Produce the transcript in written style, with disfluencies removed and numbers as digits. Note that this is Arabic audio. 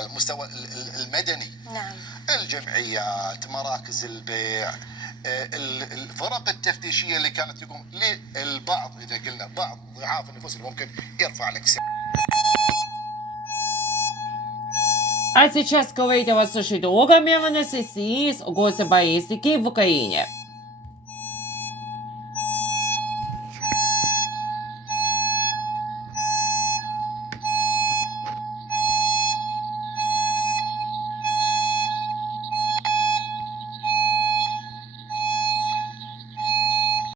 المستوى المدني. نعم. الجمعيات، مراكز البيع، الفرق التفتيشيه اللي كانت تقوم للبعض، اذا قلنا بعض ضعاف النفوس اللي ممكن يرفع لك سعر. А сейчас говорить о вас слушает Ольга Мироносец из «Голоса повестки» в Украине.